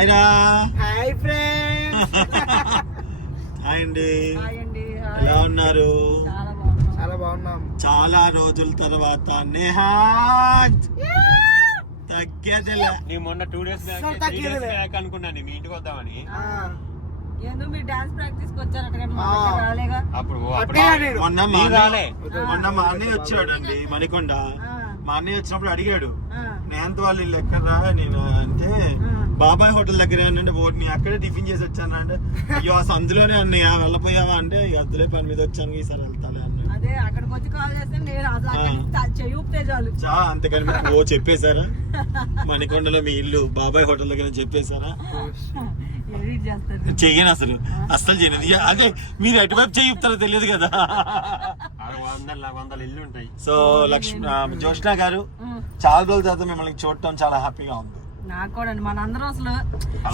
Hi రా hi friends. Hi అండి. Hi అండి హాయ్. ఎలా ఉన్నారు? చాలా బాగున్నాం. చాలా బాగున్నాం. చాలా రోజుల తర్వాత నేహాజ్ తగ్గేదిలే. నేను మొన్న టూ డేస్ బ్యాక్ అనుకున్నాను మీ ఇంటికి వద్దామని నేను. మొన్న. మొన్న మా అన్నయ్య వచ్చాడు అండి మణికొండ. ఆ, మా అన్నయ్య వచ్చినప్పుడు అడిగాడు నేంత వాళ్ళు ఇల్లు ఎక్కడరా? నేను అంటే. బాబాయ్ హోటల్ దగ్గర అంటే బోట్ నీ అక్కడే టిఫిన్ చేసి వచ్చాను అంటే అయ్యో ఆ సందులోనే అన్నయ్య వెళ్ళపోయావా అంటే "ఇక అద్దులే పని మీద వచ్చాను ఈసారి వెళ్తాలే అన్నాడు. అదే అక్కడికి వచ్చి కాల్ చేస్తే నేను అసలు ఆ. అక్కడికి చెయ్యి ఊపితే చాలు. చా అంతేకాని ఓ చెప్పేశారా? మణికొండలో మీ ఇల్లు బాబాయ్ హోటల్ దగ్గర చెప్పేశారా? చెయ్యను అసలు అస్సలు చేయను ఇక అదే మీరు ఎటువైపు చేయి చెప్తారో తెలియదు కదా. ఆడ వందల వందల ఇల్లు ఉంటాయి సో లక్ష్మి జ్యోష్ణ గారు. చాలా రోజుల తర్వాత మిమ్మల్ని చూడటం చాలా హ్యాపీగా ఉంది. నాకు కూడా అండి. మనందరం అసలు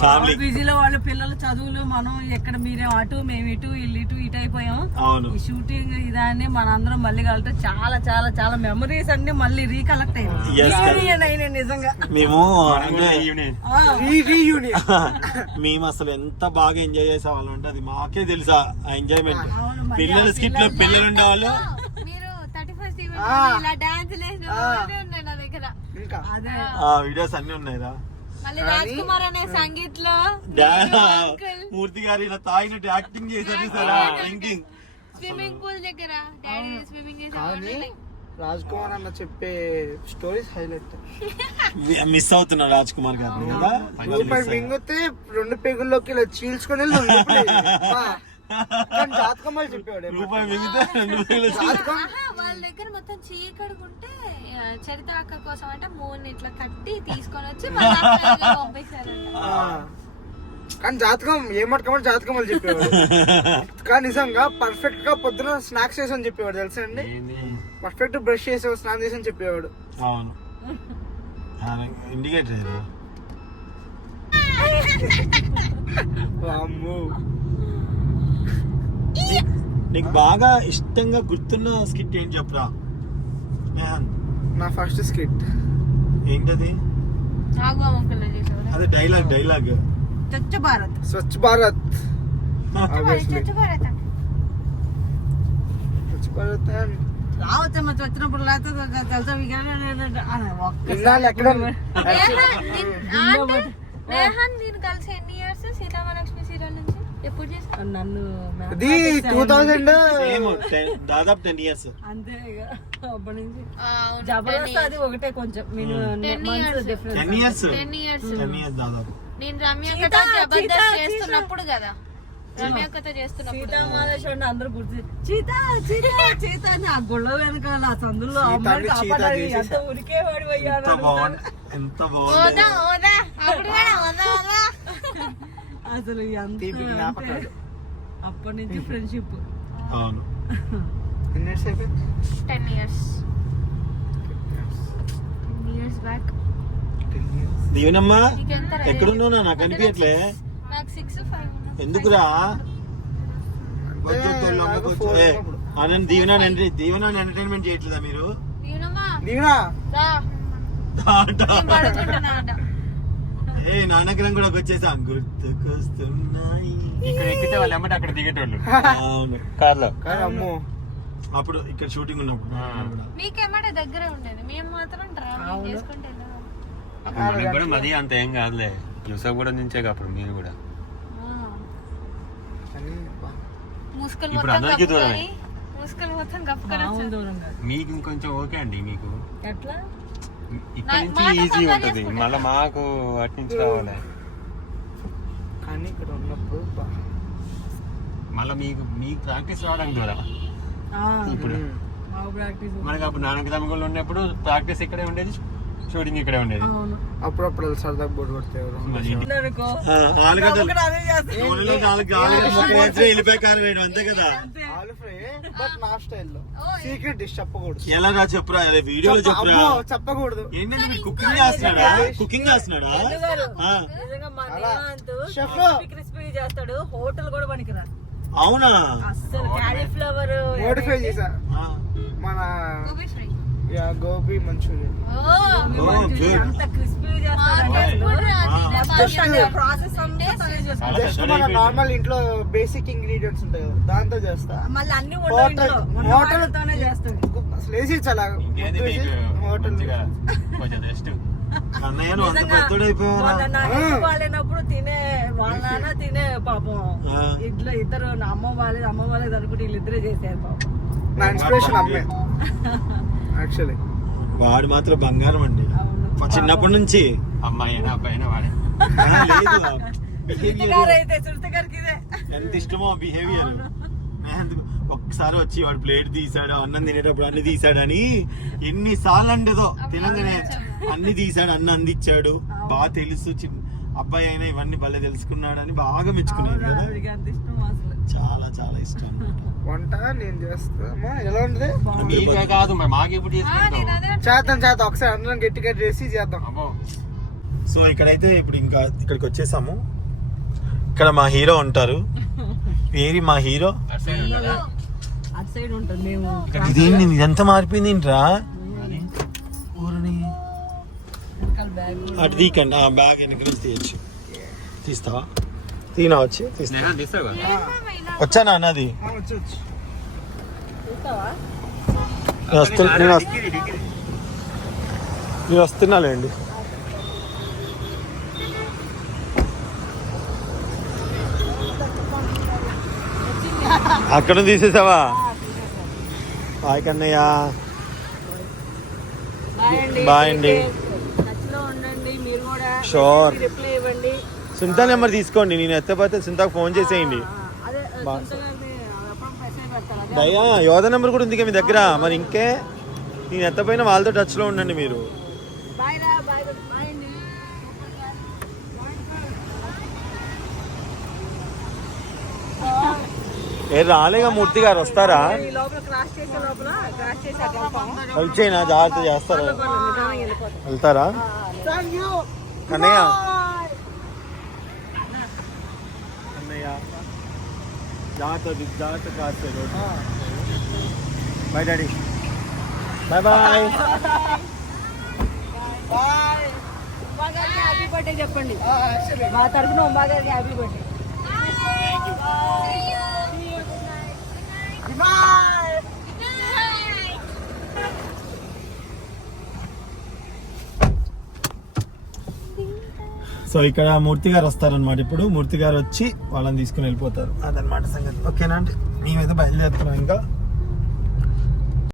Family. బిజీలో వాళ్ళు పిల్లలు చదువులు మనం ఎక్కడ మీరేం అటు మేము ఇటు ఇల్లు ఇటు ఇటు అయిపోయాం. అవును. ఈ షూటింగ్ ఇదాన్ని మనందరం మళ్ళీ కలటం చాలా చాలా చాలా మెమరీస్ అన్ని మళ్ళీ రీకలెక్ట్ Yes, అయ్యాయి అయినాయి నిజంగా. మేము అంటే ఈవినింగ్ ఆ, రీ రీయూనియన్ మేము అసలు ఎంత బాగా ఎంజాయ్ చేసేవాళ్ళం అంటే అది మాకే తెలుసా ఆ ఎంజాయ్మెంట్ అవును, మరి పిల్లల ఆ స్కిట్లో పిల్లలు- ఉండేవాళ్ళు మీరు థర్టీ ఫస్ట్ ఆ. ఇలా డాన్స్ లేసిన ఆ. వీడియోస్ అన్ని ఉన్నాయిరా. మళ్ళీ రాజ్ కుమార్ అనే సంగీత్లో మూర్తి గారు ఇలా తాగినట్టు యాక్టింగ్ చేశారు సార్ థింకింగ్ స్విమ్మింగ్ పూల్ దగ్గర. డాడీ స్విమ్మింగ్ కానీ రాజ్ కుమార్ అన్న చెప్పే స్టోరీస్ హైలైట్. మిస్ అవుతున్నా రాజ్ కుమార్ గారు మింగితే రెండు పెగుల్లోకి ఇలా చీల్చుకొని వెళ్ళి నువ్వు లేపలేదు. ఆ, కానీ జాతకం వాళ్ళు చెప్పాడు రూపాయి మిగితే వాళ్ళ దగ్గర మొత్తం చీకడుకుంటే చరిత అక్క కోసం అంటే మూన్ ఇట్లా కట్టి తీసుకొని వచ్చి ఆ. కానీ జాతకం ఏమట్టుకోమని జాతకం వాళ్ళు చెప్పేవాడు కానీ నిజంగా పర్ఫెక్ట్గా పొద్దున స్నాక్స్ చేసి అని చెప్పేవాడు తెలుసా అండి? పర్ఫెక్ట్ బ్రష్ చేసి స్నానం చేసి అని చెప్పేవాడు. అవును. ఇండికేటర్ వామ్మో. నీకు బాగా ఇష్టంగా గుర్తున్న స్కిట్ ఏంటి చెప్పురా? నా ఫస్ట్ స్కిట్. ఏంటది? అదే డైలాగ్ డైలాగ్. స్వచ్ఛ భారత్. స్వచ్ఛ భారత్. చచ్చు భారత్. స్వచ్ఛ భారత్ రావచ్చమ్మ వచ్చినప్పుడు లేకపోతే కలిసి ఎన్ని ఇయర్స్ సీతామహాలక్ష్మి సీరియల్ నుంచి? నన్ను అది టూ సేమ్ దాదాపు టెన్ ఇయర్స్ అంతే ఇక అప్పటి నుంచి. జబర్దస్త్ అది ఒకటే కొంచెం. నేను ten years ten years ten years దాదాపు. నేను రమ్య కథ జబర్దస్త్. చేస్తున్నప్పుడు కదా. రమ్య కథ చేస్తున్నప్పుడు. సీతామాలేశ్వరుని అందరూ గుర్తు చీత చీత చీత అని ఆ గుళ్ళ వెనకాల ఆ సందులో చీతా కాపాడాలి. ఎంత ఉరికేవాడి ఎంత బాగుంది ఎంత బాగుంది ఓదా ఓదా. అప్పుడు కూడా ఓదా ఓదా. అసలు తీపి జ్ఞాపకాలు. అప్పటి నుంచి ఫ్రెండ్షిప్. అవును. ఎన్ని years. అయిపోయింది టెన్ ఇయర్స్ ఇయర్స్ బ్యాక్ దీవెనమ్మా? ఎక్కడున్నావు నాకు అనిపించట్లే. నాకు సిక్స్ ఫైవ్ ఎందుకురా? ఆనంద్ దీవెన దీవెన ఎంటర్టైన్మెంట్ చేయట్లేదా మీరు? దీవెనా రా టాటా. నేను పడుకుంటున్నా అంట ఏ నాన్నగ్రం కూడా వచ్చేసాం. గుర్తుకొస్తున్నాయి. ఇక్కడ ఎక్కితే వాళ్ళు ఎమ్మటి అక్కడ దిగేటోళ్ళు. అవును. కార్లో కానీ అమ్మో అప్పుడు ఇక్కడ షూటింగ్ ఉన్నప్పుడు. మీకేమంటే దగ్గరే ఉండేది. మేము మాత్రం ట్రావెలింగ్ చేసుకుంటే వెళ్ళేవాళ్ళం. అప్పుడు మనకు కూడా మరీ అంత ఏం కాదులే. యూసఫ్ కూడా నుంచే అప్పుడు మీరు కూడా. ఇప్పుడు మొత్తం అందరికీ దూరమే. కప్పుకొని ముసుకలు మొత్తం కప్పుకొని వచ్చారు. దూరంగా మీకు ఇంకొంచెం ఓకే అండి మీకు. ఎట్లా? ఇక్కడ నుంచి ఈజీ ఉంటది. మళ్ళీ మాకు అటు నుంచి రావాలి. కానీ ఇక్కడ ఉన్నప్పుడు. మళ్ళీ మీకు మీకు ప్రాక్టీస్ రావడానికి దూరం. ఆ, ఇప్పుడు. మనకి అప్పుడు నాన్నకి తమ్ముళ్ళు ఉన్నప్పుడు ప్రాక్టీస్ ఇక్కడే ఉండేది. షూటింగ్ ఇక్కడే ఉండేది. అవును. అప్పుడప్పుడు సరదాగా బోర్డు కొడితే ఎవరు మరి ఇంటి- అనుకో. ఆలుగడ్డలు ఒకటి అదే చేస్తా. నూనెలో నాలుగు ఆలుగడ్డలు ముక్క వేస్తే వెళ్ళిపోయి కారం వేయడం అంతే కదా? ఆలు ఫ్రై బట్ నా స్టైల్లో. సీక్రెట్ డిష్ చెప్పకూడదు. ఎలా రా చెప్పురా వీడియోలో చెప్ప- చెప్పురా? చెప్పకూడదు. ఏంటంటే మీరు కుకింగ్ చేస్తున్నాడా? కుకింగ్ చేస్తున్నాడా? crispy crispy చేస్తాడు. హోటల్ కూడా పనికిరా. అవునా? అస్సలు క్యాలీఫ్లవర్ మోడిఫై ఆ, మన gobi fry. Yeah gobi manchurian తినే తనే జస్ట్ మన. నార్మల్ ఇంట్లో బేసిక్ ఇంగ్రీడియంట్స్ ఉంటాయి కదా దాంతో చేస్తా. మళ్ళీ అన్ని వంటలు hotel- హోటల్తోనే చేస్తాడు. అసలు వేసి చాలా హోటల్ కొంచెం రెస్ట్ బాగాలేనప్పుడు తినే వాళ్ళ నాన్న తినే పాపం. ఇట్లా ఇద్దరు నా అమ్మ వాళ్ళది అమ్మ వాళ్ళది అనుకుంటే వీళ్ళిద్దరే చేశారు పాపం. నా ఇన్స్పిరేషన్ అమ్మే. యాక్చువల్లీ వాడు మాత్రం బంగారం అండి. చిన్నప్పటి నుంచి. అమ్మాయి అయినా అబ్బాయి అయినా వాడే ఎంత ఇష్టమో బిహేవియర్ ఒక్కసారి వచ్చి వాడు ప్లేట్ తీసాడు అన్నం తినేటప్పుడు అన్ని తీసాడని ఎన్ని సార్లు అండేదో తెలంగాణ అన్ని తీసాడు అన్ని అందించాడు. బాగా తెలుసు చిన్న అబ్బాయి అయినా ఇవన్నీ భలే తెలుసుకున్నాడని బాగా మెచ్చుకునేది కదా. చాలా చాలా ఇష్టం వంట నేను చేస్తా. అమ్మా ఎలా ఉంటుంది? నీకే కాదు మరి మాకు ఎప్పుడు చేద్దాం చేద్దాం. ఒకసారి అందరం గట్టిగా చేసి చేద్దాం. అబ్బో. సో ఇక్కడైతే ఇప్పుడు ఇంకా ఇక్కడికి వచ్చేసాము. ఇక్కడ మా హీరో ఉంటారు. పేరు మా హీరో? అటు సైడ్ ఉండాలా? అటు సైడ్ ఉంటుంది మేము. ఇదేంటి ఇదంతా మారిపోయింది ఏంట్రా? బ్యాగ్ అటు తీకండి ఆ బ్యాగ్ వెనక తీయచ్చు. తీస్తావా? తీనా వచ్చి? వచ్చానా అన్నది నేను వస్తున్నా నేను వస్తున్నాలేండి అక్కడ తీసేసావా? బాయ్ కన్నయ్య. బాయ్ అండి. బాయ్ సుంతా నెంబర్ తీసుకోండి నేను ఎత్తపోతే సుంతాకు ఫోన్ చేసేయండి. దయ్యా యోధ నెంబర్ కూడా ఉంది కదా మీ దగ్గర. మరి ఇంకే నేను ఎత్తపోయిన వాళ్ళతో టచ్లో ఉండండి మీరు. ఏ రాలేగా మూర్తి గారు వస్తారా? ఈ లోపల క్రాస్ చేసే లోపల క్రాస్ చేసి అక్కడ వెళ్తాం కలిసేనా జాగ్రత్త చేస్తారా? వెళ్తారా? కన్నయ్య. జాగ్రత్త జాగ్రత్త కాస్తే bye daddy bye bye bye గారికి హ్యాపీ బర్త్డే చెప్పండి. మా తరఫున ఉమా గారికి హ్యాపీ బర్త్డే సో ఇక్కడ మూర్తి గారు వస్తారనమాట ఇప్పుడు. మూర్తి గారు వచ్చి వాళ్ళని తీసుకుని వెళ్ళిపోతారు. అదనమాట సంగతి. ఓకేనా అంటే మేమైతే బయలుదేరుతున్నాం ఇంకా.